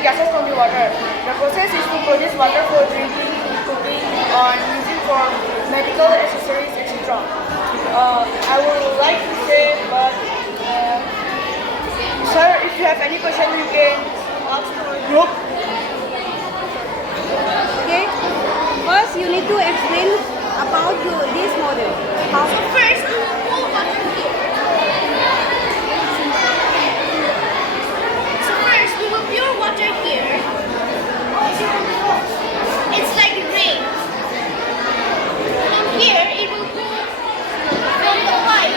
separate gases from the water. The process is to produce water for drinking, cooking, or using for medical accessories, etc. I would like to say, but sir, if you have any question, you can ask to our group. Okay. First, you need to explain about this model. How? So first, we will pour water here. So first, we will pour water here. It's like rain. From here, it will go from the pipe.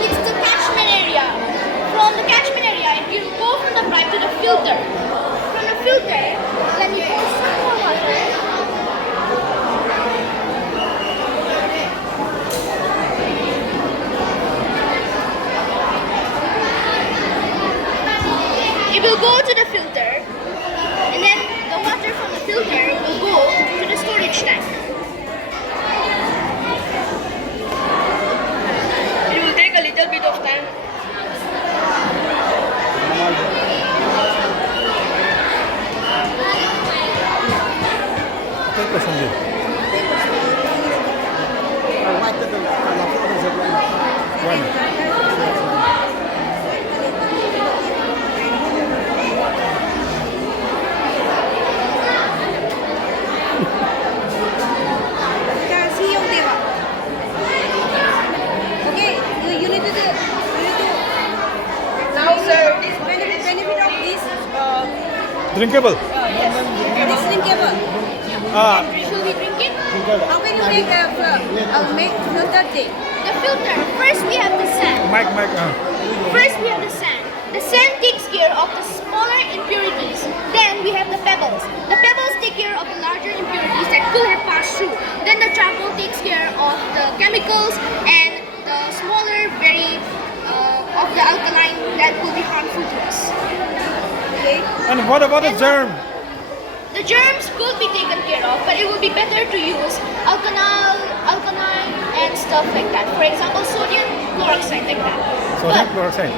It's the catchment area. From the catchment area, it will go from the pipe to the filter. From the filter, then you pour some more water. It will go to the filter, and then the water from the filter will go to the storage tank. It will take a little bit of time. Kasih yung tembak. Okay, you need to do. Now, sir, this Benefit of this. Drinkable. Yes. This drinkable. Should we drink it? How can you make filter thing? The filter. First, we have the sand. Mic. First, we have the sand. The sand takes care of the smaller impurities. Then we have the pebbles. The pebbles take care of the larger impurities that could have passed through. Then the charcoal takes care of the chemicals and the smaller, very of the alkaline that will be harmful to us. Okay. And what about the germ? The germs could be taken care of, but it would be better to use alkaline, and stuff like that. For example, sodium chloride like that. Sodium chloride.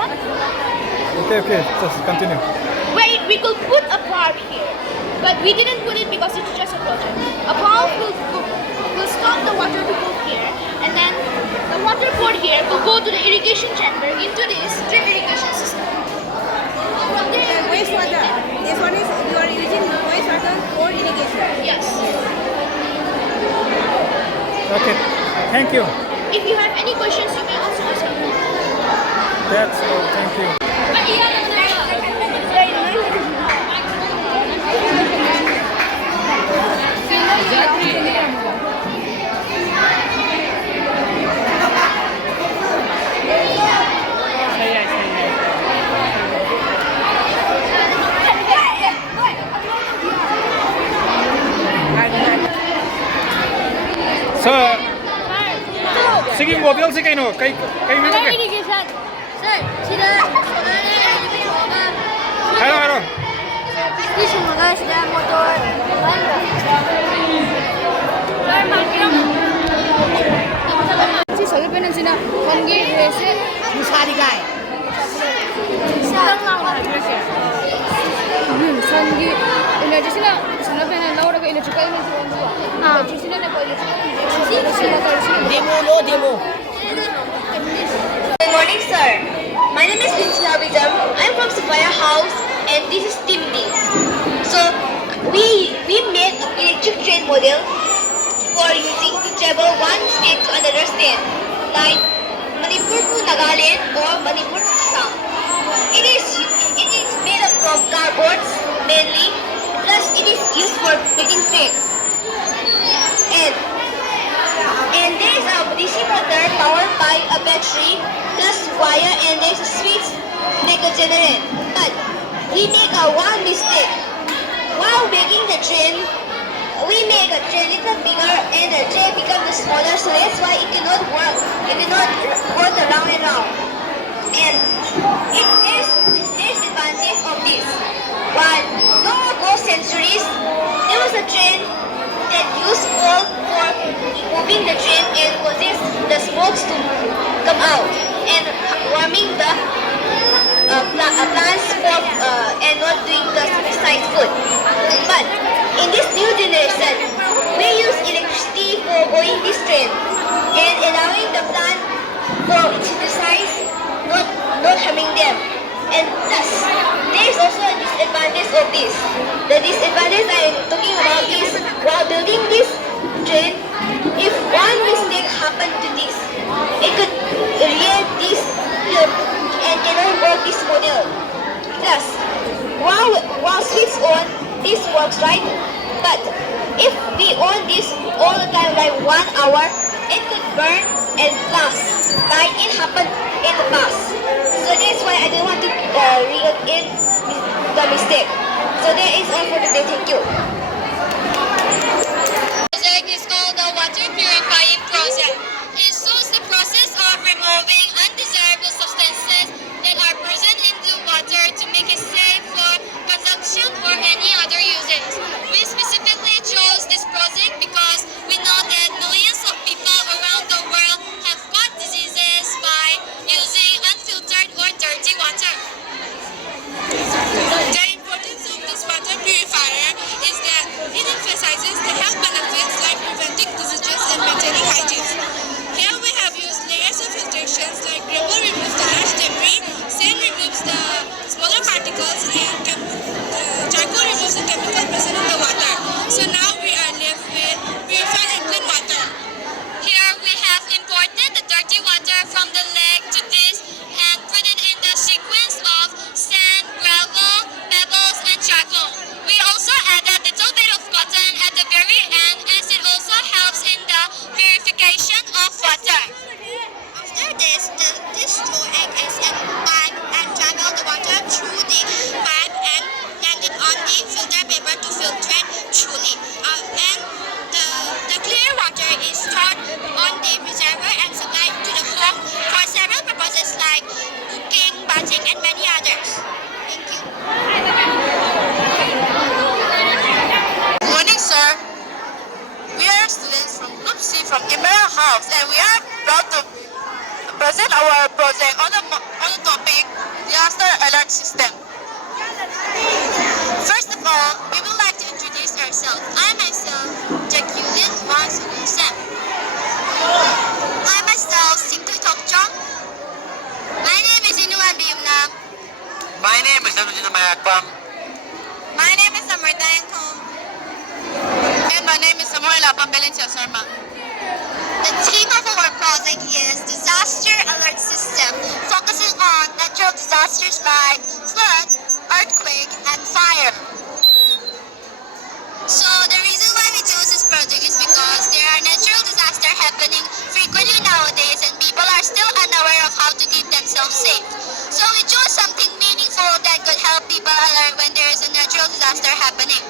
What? Okay. Just continue. Wait, we could put a valve here, but we didn't put it because it's just a project. A valve will stop the water to go here, and then the water poured here will go to the irrigation chamber into this drip irrigation system. From there, Wastewater. This one is you are using wastewater for irrigation. yes. Okay. Thank you. If you have any questions, you may also ask me. That's all. Thank you. Sir, sige model si kayo kay Ano minute. irrigation? Sir, sila Ano. mga sila motor. 설배는 지나 전기회사 무사리가이. 전기 에너지 지나 설배는 나오라고 electrical energy on dua. Electricity na ko electricity. Demo. Good morning, sir. My name is Lindsay Abidam. I'm from Sapphire House, and this is Team D. So, we made an electric train model for using to travel one state to another state, like Manipur to Nagaland or Manipur to Assam. It is made up from cardboards mainly, plus it is used for making trains. And there is a DC motor powered by a battery plus wire, and there is a switch to make a generator. But we make one mistake. While making the train, we make a train little bigger and the train becomes smaller, so that's why it cannot work. It cannot work around and round. And there's advantage of this. But long ago centuries, there was a train that used coal for moving the train and causes the smokes to come out and warming the plants and not doing the synthesized food. But in this new generation, we use electricity for going this trend and allowing the plant for synthesize, not harming them. And thus, there is also a disadvantage of this. The disadvantage I am talking about is while building this train, if one mistake happened to this, it could rear this and cannot work this model. Thus, while switch on, this works right. But if we on this all the time like 1 hour, it could burn and blast like it happened in the past. So that's why I don't want to re-in the mistake. So that is all for today. Thank you. Project is called the water purifying process. It shows the process of removing undesirable substances that are present in the water to make it safe for consumption or any other uses. We specifically chose this project because we know that millions of people around the world have caught diseases by using unfiltered or dirty water. The importance of this water purifier is that it emphasizes the health benefits like preventing diseases and maintaining hygiene. Here we have used layers of filtrations like rubber removes the large debris, sand removes the smaller particles, and charcoal removes the chemical present in the water. So now we are left with purified and clean water. Here we have imported the dirty water from the lake to this and put it in the sequence of sand, gravel, pebbles, and charcoal. We also added a little bit of cotton at the very end as it also helps in the purification of water. After this, the straw egg is in bag and channel the water through the bag and land it on the filter paper to filter it truly. And the clear water is stored on the reservoir and supplied to the home for several purposes like cooking, bathing, and many others. Thank you. Good morning, sir. We are students from Group C from Canberra House, and we are proud to present our project on the topic disaster alert system. First of all, we would like to introduce ourselves. I myself, Jacqueline Wang Sam. I myself, Singtu Tokchong. My name is Inuan Biumnam. My name is Anujina Mayakpam. My name is Amrita Yankom. And my name is Samuela Pambelencia Sarma. The theme of our project is Disaster Alert System, focusing on natural disasters like flood, earthquake, and fire. So the reason why we chose this project is because there are natural disasters happening frequently nowadays and people are still unaware of how to keep themselves safe. So we chose something meaningful that could help people alert when there is a natural disaster happening.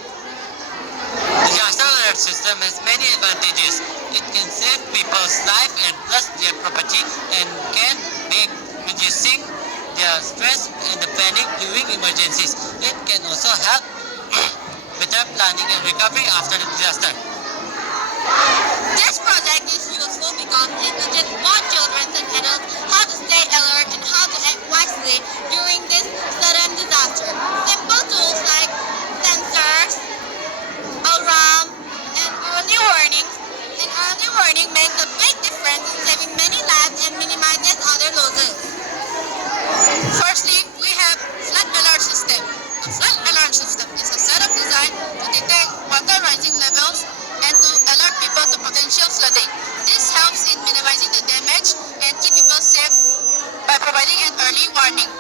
Disaster alert system has many advantages. It can save people's life and plus their property and can make reducing their stress and the panic during emergencies. It can also help better planning and recovery after the disaster. This project is useful because it teaches both children and adults how to stay alert and how to act wisely during this sudden disaster. Simple tools like sensors, alarm, and early warning makes a big difference in saving many lives and minimizing other losses. Firstly, we have flood alert system. A flood alert system is a setup designed to detect water rising levels and to alert people to potential flooding. This helps in minimizing the damage and keep people safe by providing an early warning.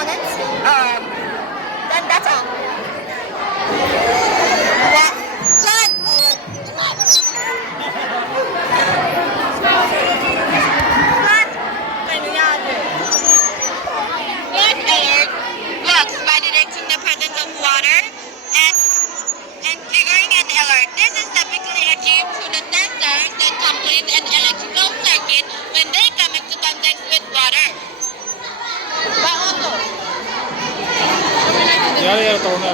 components. That's all. Works by detecting the presence of water and triggering an alert. This is typically achieved through the sensors that complete an electrical circuit when they come into contact with water. Yari tahu na.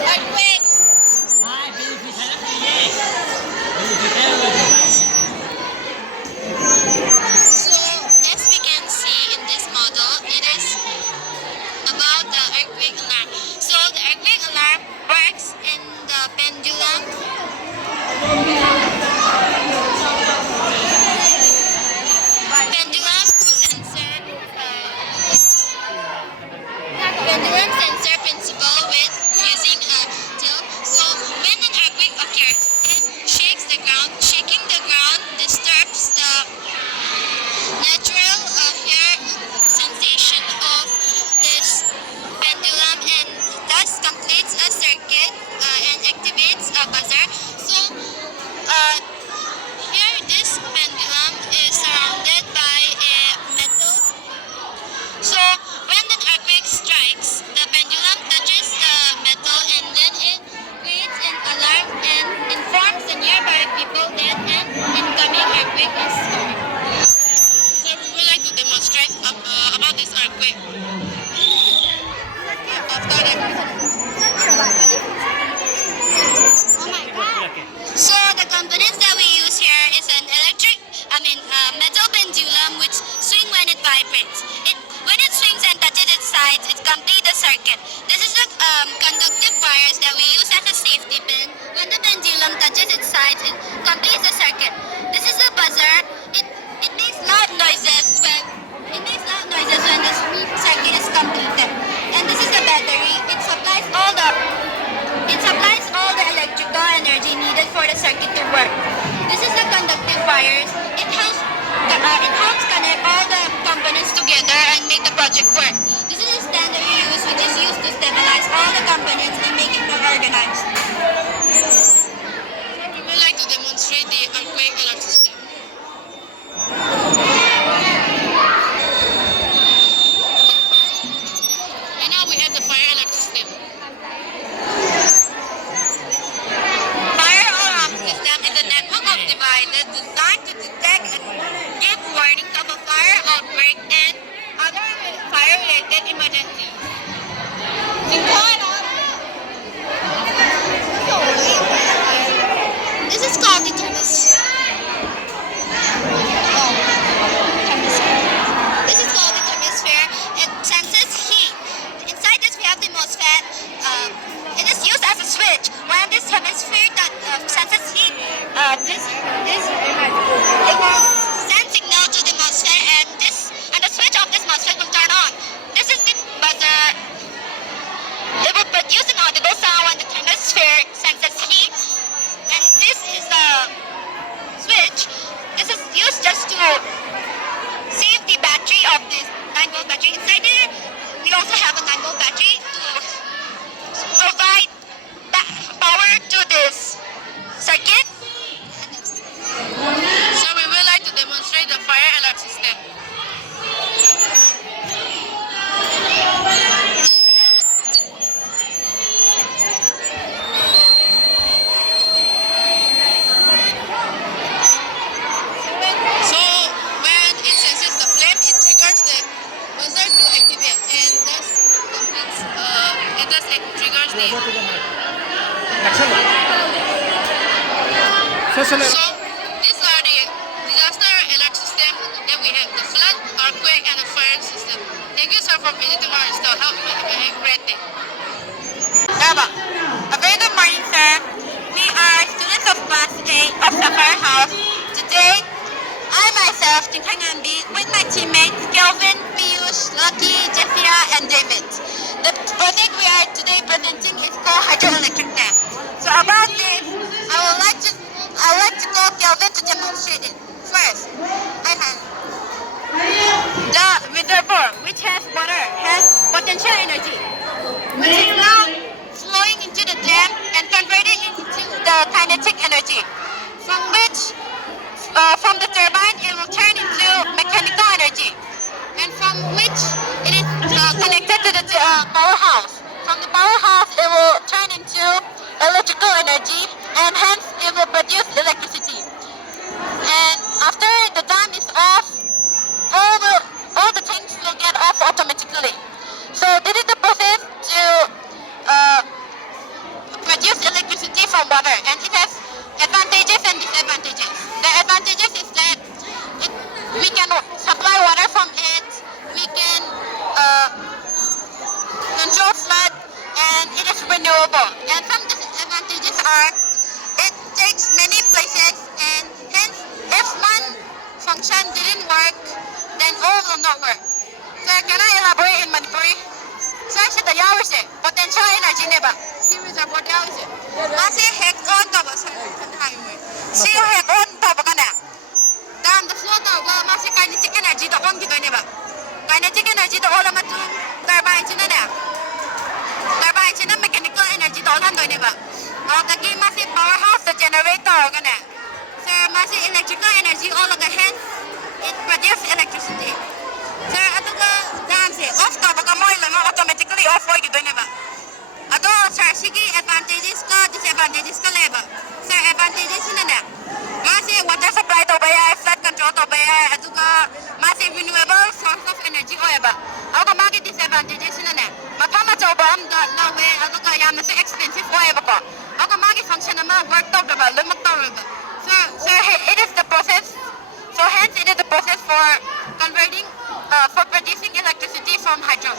Earthquake. So, as we can see in this model, it is about the earthquake alarm. So, the earthquake alarm works in the pendulum. Pendulum sensor principle with using a tilt. So when an earthquake occurs, it shakes the ground. Shaking the ground disturbs the natural hair sensation of this pendulum and thus completes a circuit and activates a buzzer. So here this pendulum is surrounded by a metal. So when an earthquake strikes, the pendulum touches the metal and then it creates an alarm and informs the nearby people that an incoming earthquake is coming. So we would like to demonstrate about this earthquake. So the components that we use here is an metal pendulum which swing when it vibrates. When it swings and touches its sides, it completes the circuit. This is the conductive wires that we use as a safety pin. When the pendulum touches its sides, it completes the circuit. This is the buzzer. It makes loud noises when the circuit is completed. And this is the battery. It supplies all the electrical energy needed for the circuit to work. This is the conductive wires. It helps connect all the components together and make the project work. This is a standard we use, which is used to stabilize all the components and make it more organized. We would like to demonstrate the earthquake alert system. And now we have the fire alert system. Fire alarm system is a network of devices designed to detect and give warnings of a fire outbreak and other fire-related emergencies. This is called the thermostat. This is called the thermosphere. It senses heat. Inside this we have the MOSFET. It is used as a switch. When this hemisphere senses heat, it will send signal to the MOSFET and the switch of this MOSFET will turn on. This is the buzzer. It will produce an audible sound when the thermosphere senses heat. And this is the switch. This is used just to save the battery of this 9-volt battery. Inside there, we also have a 9-volt battery to provide power to this circuit. So we would like to demonstrate the fire alert system. So when it senses the flame, it triggers the buzzer to activate, and thus triggers the. So these are the disaster alert system that we have: the flood, earthquake, and the fire system. Thank you, sir, for visiting our store. Have a great day. A very good morning, sir. We are students of Class A of Sapphire House. Today, I myself, Tinkangambi, with my teammates Kelvin, Piyush, Lucky, Jeffia, and David. The project we are today presenting is called Hydroelectric Dam. So about this, I would like to call Kelvin to demonstrate it. First, potential energy, which is now flowing into the dam and converted into the kinetic energy, from the turbine it will turn into mechanical energy, and from which it is connected to the powerhouse. From the powerhouse it will turn into electrical energy, and hence it will produce electricity. And after the dam is off, all the things will get off automatically. So this is the process to produce electricity from water, and it has advantages and disadvantages. The advantages is that we can supply water from it, we can control flood, and it is renewable. And some disadvantages are it takes many places, and hence if one function didn't work, then all will not work. So can I elaborate in Manipuri? 사실 더 야울세 potential energy 네바 series of what 야울세 마시 핵 on 더버 시오 핵 on 더버 가나 다음 the flow 더버 마시 kinetic energy 더 on 기도 네바 kinetic energy 더 올라마 또 turbine 치나네 turbine 치나 mechanical energy 더 올라마 네바 거기 마시 powerhouse the generator 가나 so 마시 electrical energy 올라가 hence it produce electricity. Sir, ato ka dam si off ka baka mo lang automatically off hoy gid na ba? Ato sir sige advantages ka disadvantages ka leba. Sir advantages na na. Masi water supply to baya flood control to baya ato ka masi renewable source of energy oy ba. Ako magi disadvantages na na. Matama to ba am da na we ato ka yam na expensive oy ba ko. Ako magi function na ma work to ba lumot to ba. Sir it is the process. So hence it is the process for converting for producing electricity from hydro.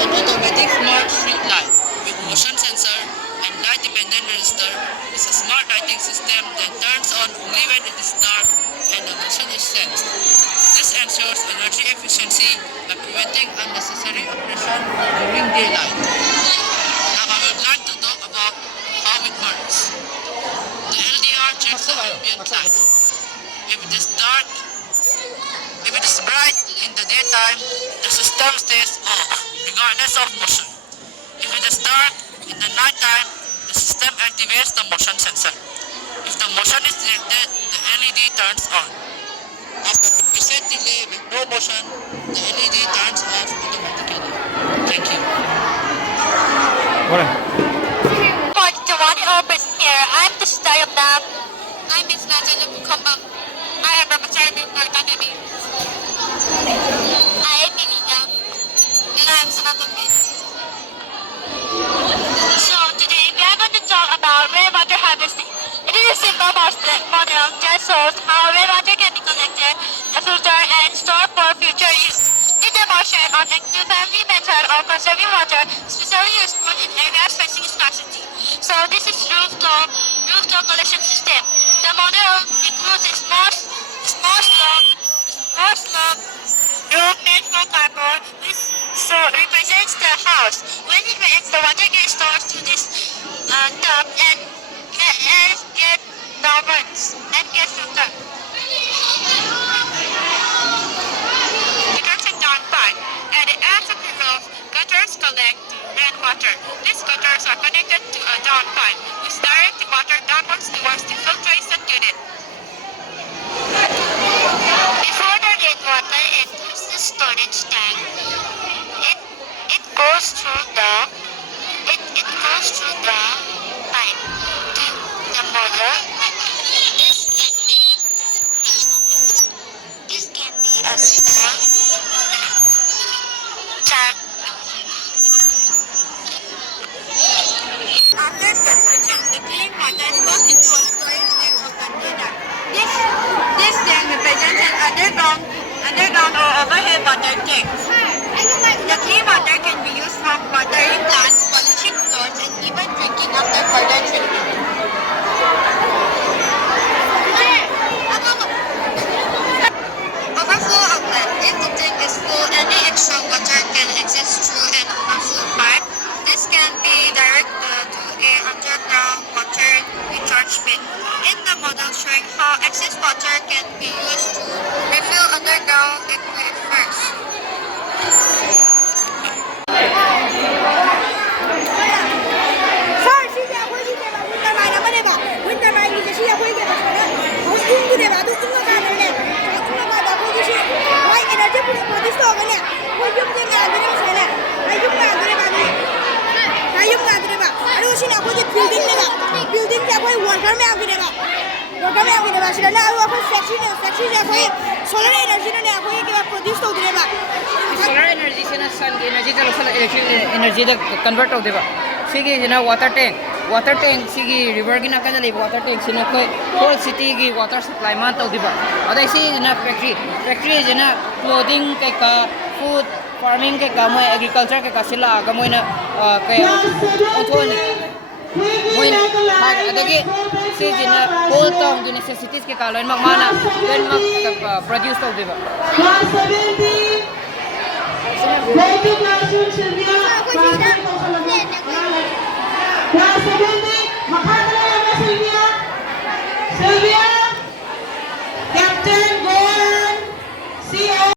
An automatic smart street light with motion sensor and light-dependent register is a smart lighting system that turns on only when it is dark and the motion is sensed. This ensures energy efficiency by preventing unnecessary operation during daylight. Now I would like to talk about how it works. The LDR checks the ambient light. If it is dark, if it is bright in the daytime, the system stays off, regardless of motion. If it is dark in the nighttime, the system activates the motion sensor. If the motion is detected, the LED turns on. After a preset delay with no motion, the LED turns off automatically. Thank you. Boleh. Point to one open here. I'm the star of that. I'm Miss Nathalie Mukamba. I am representing my academy. I am Milina, and I am Sanatan Miss. So today we are going to talk about rainwater harvesting. It is a simple model that shows how rainwater can be collected, filtered, and stored for future use. It demonstrates on the eco-friendly method of conserving water, especially useful in areas facing scarcity. So this is rooftop collection system. The model includes a small slope roof made from cardboard, which represents the house. When it rains, the water gets stored to this tub and get downwards and gets filtered. Becomes a downpipe. At the ends of the roof, gutters collect rainwater. These gutters are connected to a downpipe, which directs the water downwards towards the filtration unit. Before the rainwater enters the storage tank, it goes through the pipe to the motor. This can be a small tank. After filtration, the clean water goes into a storage tank or container. This tank represents an underground or overhead water tank. The clean water can be used for watering plants, polishing floors, and even drinking after further treatment. Overflow outlet. If the tank is full, any extra water can exist through an overflow pipe. This can be directed to an underground water recharge bin. In the model showing how excess water can be used to refill underground equipment customers. Sir, 시제 아버지 대바 winter mine 나만해봐. winter mine 이제 시제 아버지 대바 저는 인구 대바도 인구가는데 인구가다 보듯이 와이 에너지 produce 하거냐. 보육되면 안 되는 거잖아. 보육만 안 되는 거 아니야. 보육만 안 되는 거. 그리고 시제 아버지 빌딩 내가 빌딩 아버지 worker में आगे देगा worker में आगे देगा 시제 나 아버지 factory 아버지 solar energy ने 아버지 के produce तो देगा solar energy से ना sun की energy चलो solar electric energy तक convert हो देगा सिगी जना water tank सिगी river की ना क्या चले water tank से ना कोई whole city की water supply मान तो देगा और ऐसे जना factory जना clothing के का food farming के का मोय agriculture के का सिला का मोय ना के उठोनी मोय अदगी से जना whole town की necessities के का लाइन मग माना then मग produce तो देगा Sylvia,